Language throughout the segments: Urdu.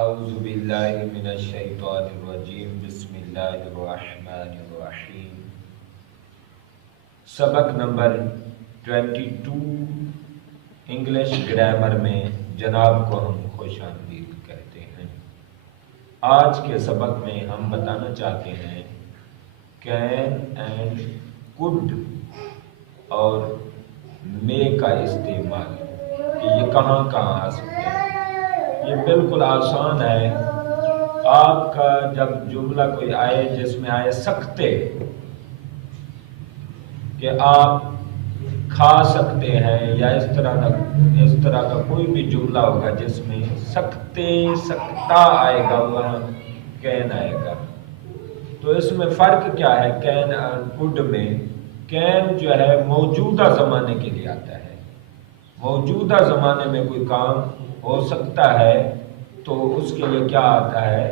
اعوذ باللہ من الشیطان الرجیم بسم اللہ الرحمن الرحیم۔ سبق نمبر 22 انگلش گرامر میں جناب کو ہم خوش آمدید کہتے ہیں۔ آج کے سبق میں ہم بتانا چاہتے ہیں کین اینڈ کوڈ اور مے کا استعمال کہ یہ کہاں کہاں آ سکتے ہیں۔ یہ بالکل آسان ہے۔ آپ کا جب جملہ کوئی آئے جس میں آئے سکتے، کہ آپ کھا سکتے ہیں، یا اس طرح کا کوئی بھی جملہ ہوگا جس میں سکتے سکتا آئے گا، وہاں کین آئے گا۔ تو اس میں فرق کیا ہے کین اور کوڈ میں؟ کین جو ہے موجودہ زمانے کے لیے آتا ہے۔ موجودہ زمانے میں کوئی کام ہو سکتا ہے تو اس کے لیے کیا آتا ہے؟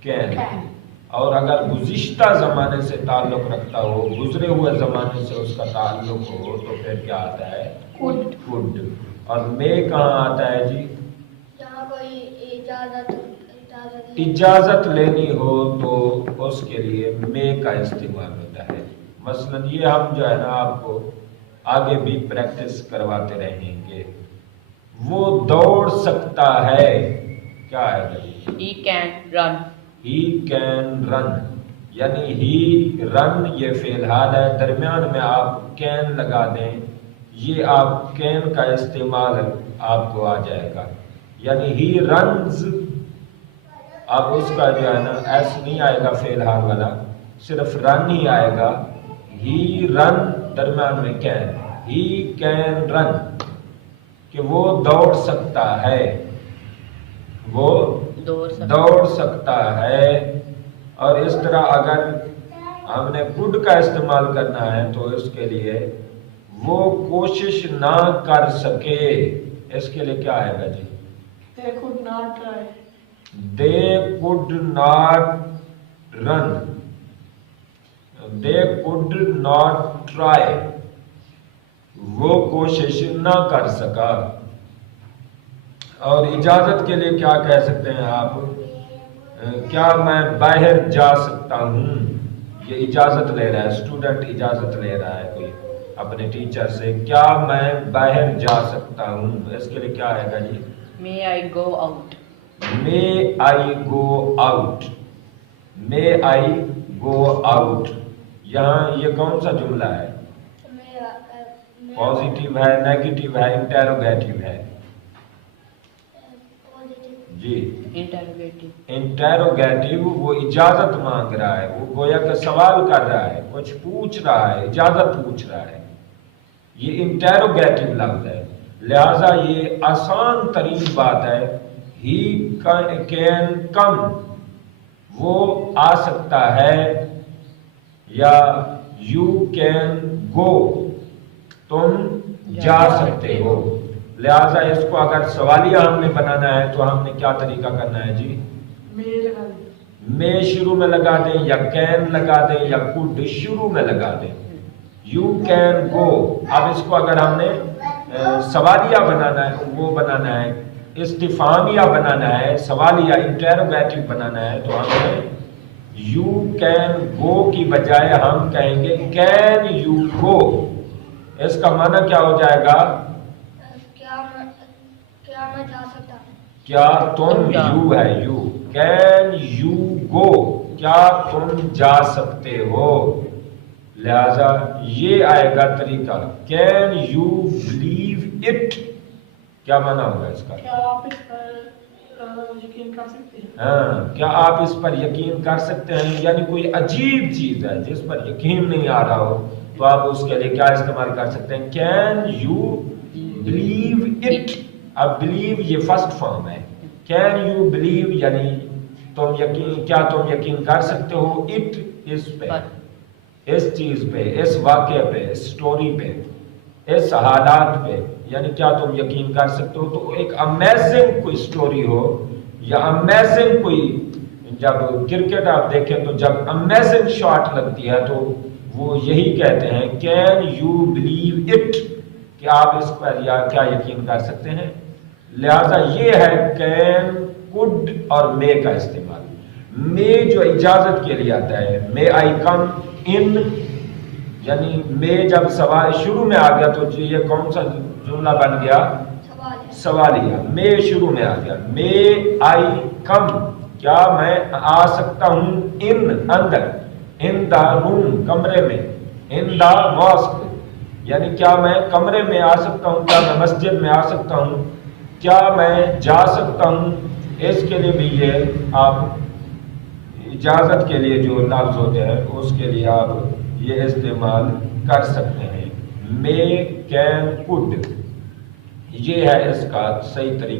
کین۔ اور اگر گزشتہ زمانے سے تعلق رکھتا ہو، گزرے ہوئے زمانے سے اس کا تعلق ہو، تو پھر کیا آتا ہے؟ کوڈ۔ اور مے کہاں آتا ہے جی؟ جہاں کوئی اجازت لینی ہو تو اس کے لیے مے کا استعمال ہوتا ہے۔ مثلا یہ ہم جو ہے نا آپ کو آگے بھی پریکٹس کرواتے رہیں گے۔ وہ دوڑ سکتا ہے، کیا ہے بھائی؟ He can run. He can run, یعنی ہی رن یہ فعل حال ہے، درمیان میں آپ کین لگا دیں، یہ آپ کین کا استعمال آپ کو آ جائے گا۔ یعنی ہی رنز، اب اس کا جو ہے نا ایس نہیں آئے گا فعل حال والا، صرف رن ہی آئے گا۔ ہی رن درمیان میں کین، ہی کین رن کہ وہ دوڑ سکتا ہے، وہ دوڑ سکتا ہے۔ اور اس طرح اگر ہم نے کوڈ کا استعمال کرنا ہے تو اس کے لیے وہ کوشش نہ کر سکے، اس کے لیے کیا آئے گا جی؟ They could not try. They could not run. They could not try. وہ کوشش نہ کر سکا۔ اور اجازت کے لیے کیا کہہ سکتے ہیں آپ؟ کیا میں باہر جا سکتا ہوں؟ یہ اجازت لے رہا ہے، اسٹوڈنٹ اجازت لے رہا ہے کوئی اپنے ٹیچر سے، کیا میں باہر جا سکتا ہوں؟ اس کے لیے کیا آئے گا جی؟ May I go out? May I go out. May I go out. یہاں یہ کون سا جملہ ہے؟ پازیٹیو ہے، نیگیٹو ہے، انٹیروگیٹو ہے؟ جی انٹیروگیٹو، وہ اجازت مانگ رہا ہے، وہ گویا کہ سوال کر رہا ہے، کچھ پوچھ رہا ہے، اجازت پوچھ رہا ہے۔ یہ انٹیروگیٹو لفظ ہے، لہذا یہ آسان ترین بات ہے۔ ہی کین کم، وہ آ سکتا ہے، یا یو کین گو، تم جا سکتے ہو۔ لہذا اس کو اگر سوالیہ ہم نے بنانا ہے تو ہم نے کیا طریقہ کرنا ہے جی؟ میں شروع میں لگا دیں، یا کین لگا دیں، یا کوڈ شروع میں لگا دیں۔ یو کین گو، اب اس کو اگر ہم نے سوالیہ بنانا ہے، وہ بنانا ہے، استفہامیہ بنانا ہے، سوالیہ انٹیروگیٹو بنانا ہے، تو ہم نے یو کین گو کی بجائے ہم کہیں گے کین یو گو۔ اس کا معنی کیا ہو جائے گا؟ کیا میں جا سکتا ہوں؟ کیا تم، یو ہے یو، کین یو گو، کیا تم جا سکتے ہو۔ لہذا یہ آئے گا طریقہ، کین یو بلیو اٹ، کیا معنی ہوگا اس کا؟ کیا آپ اس پر یقین کر سکتے ہیں؟ ہاں، کیا آپ اس پر یقین کر سکتے ہیں؟ یعنی کوئی عجیب چیز ہے جس پر یقین نہیں آ رہا ہو تو آپ اس کے لیے کیا استعمال کر سکتے ہیں؟ Can you believe it. اب بلیو یہ فرسٹ فارم ہے، کین یو بلیو یعنی کیا تم یقین کر سکتے ہو اٹ، اس پہ، اس چیز پہ، اس واقعے پہ، اس سٹوری پہ، اس حالات پہ، یعنی کیا تم یقین کر سکتے ہو۔ تو ایک امیزنگ کوئی سٹوری ہو، یا امیزنگ کوئی، جب کرکٹ آپ دیکھیں تو جب امیزنگ شاٹ لگتی ہے تو وہ یہی کہتے ہیں کین یو بلیو اٹ، کہ آپ اس پر یا کیا یقین کر سکتے ہیں۔ لہذا یہ ہے کین کوڈ اور مے کا استعمال. مے جو اجازت کے لیے آتا ہے, مے آئی کم ان, یعنی مے جب سوال شروع میں آ گیا تو یہ کون سا جملہ بن گیا؟ سوال ہے. سوالیہ. مے شروع میں آ گیا. مے آئی کم, کیا میں آ سکتا ہوں ان اندر, ان دا روم کمرے میں, ان دا ماسک یعنی کیا میں کمرے میں آ سکتا ہوں, کیا میں مسجد میں آ سکتا ہوں, کیا میں جا سکتا ہوں. اس کے لیے بھی یہ آپ اجازت کے لیے جو لفظ ہوتے ہیں اس کے لیے آپ یہ استعمال کر سکتے ہیں. مے, کین, کوڈ, یہ ہے اس کا صحیح طریقہ.